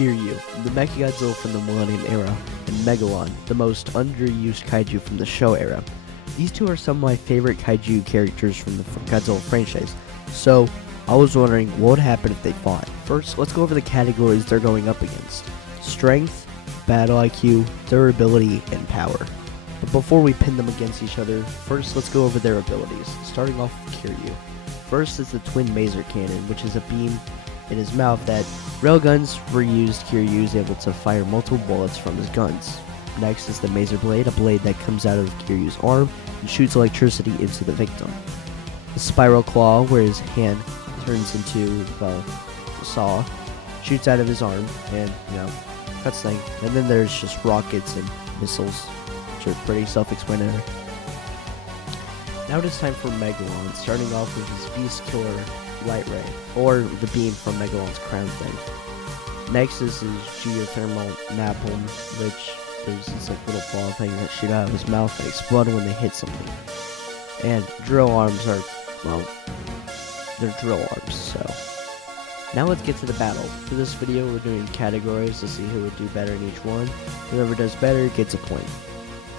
Kiryu, the Mechagodzilla from the Millennium Era, and Megalon, the most underused kaiju from the Show era. These two are some of my favorite kaiju characters from the Godzilla franchise, so I was wondering what would happen if they fought. First, let's go over the categories they're going up against: strength, battle IQ, durability, and power. But before we pin them against each other, first let's go over their abilities, starting off with Kiryu. First is the twin maser cannon, which is a beam in his mouth that railguns were used. Kiryu is able to fire multiple bullets from his guns. Next is the maser blade, a blade that comes out of Kiryu's arm and shoots electricity into the victim. The spiral claw, where his hand turns into a saw, shoots out of his arm and, cuts things. And then there's just rockets and missiles, which are pretty self-explanatory. Now it is time for Megalon, starting off with his Beast Killer Light Ray, or the beam from Megalon's crown thing. Next is his geothermal napalm, which there's these little ball things that shoot out of his mouth that explode when they hit something. And drill arms are, they're drill arms, so. Now let's get to the battle. For this video, we're doing categories to see who would do better in each one. Whoever does better gets a point.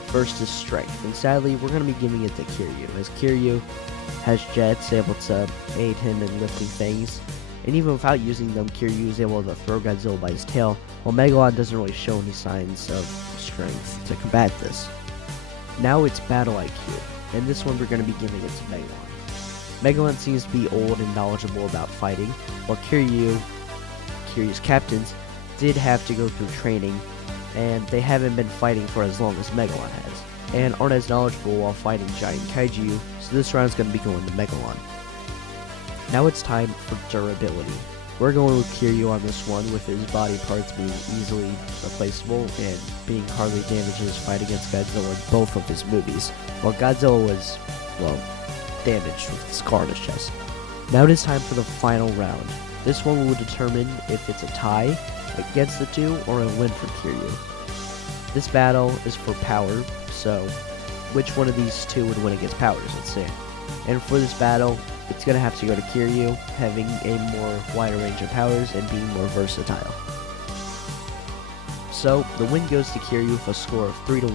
First is strength, and sadly, we're going to be giving it to Kiryu, as Kiryu has jets able to aid him in lifting things, and even without using them, Kiryu is able to throw Godzilla by his tail, while Megalon doesn't really show any signs of strength to combat this. Now it's battle IQ, and this one we're going to be giving it to Megalon. Megalon seems to be old and knowledgeable about fighting, while Kiryu's captains did have to go through training, and they haven't been fighting for as long as Megalon has, and aren't as knowledgeable while fighting giant kaiju, so this round is going to be going to Megalon. Now it's time for durability. We're going with Kiryu on this one, with his body parts being easily replaceable and being hardly damaged in his fight against Godzilla in both of his movies, while Godzilla was, damaged with a scar on his chest. Now it is time for the final round. This one will determine if it's a tie against the two or a win for Kiryu. This battle is for power, so which one of these two would win against powers, let's say. And for this battle, it's going to have to go to Kiryu, having a more wider range of powers and being more versatile. So the win goes to Kiryu with a score of 3-1.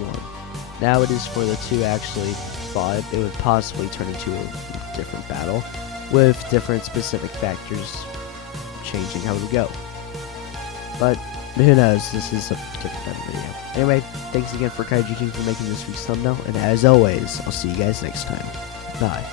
Now it is for the two actually fought. It would possibly turn into a different battle, with different specific factors changing how it would go. But who knows, this is a different type of video. Anyway, thanks again for Kaiju King for making this week's thumbnail, and as always, I'll see you guys next time. Bye.